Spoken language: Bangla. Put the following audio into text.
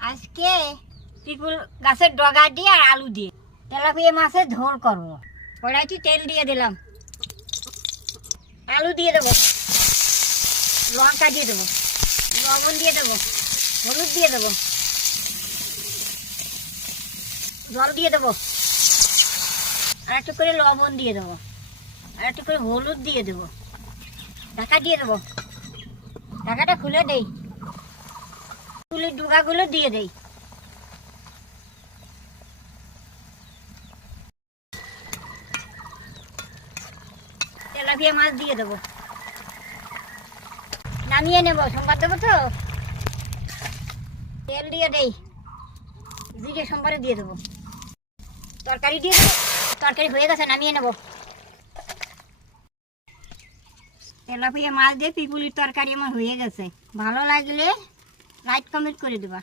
আজকে পিপুল গাছের ডগা দিয়ে আর আলু দিয়ে তেলাপিয়া মাছের ঝোল করবো। কড়াইতে তেল দিয়ে দিলাম, আলু দিয়ে দেবো, লঙ্কা দিয়ে দেবো, লবণ দিয়ে দেবো, হলুদ দিয়ে দেবো, জল দিয়ে দেবো, আর একটু করে লবণ দিয়ে দেবো, আর একটু করে হলুদ দিয়ে দেবো, ঢাকা দিয়ে দেবো। ঢাকাটা খুলে দেই, তুলির ডুগাগুলো দিয়ে দেই। তেলাপিয়া মাছ দিয়ে দেবো, নামিয়ে নেবো। সোমবার দেবো তো, তেল দিয়ে দেই, জিরে সোমবারে দিয়ে দেবো, তরকারি দিয়ে দেবো। তরকারি হয়ে গেছে, নামিয়ে নেবো। তেলাপিয়া মাছ দিয়ে পিপুলির তরকারি আমার হয়ে গেছে। ভালো লাগলে লাইক কমেন্ট করে দেবা।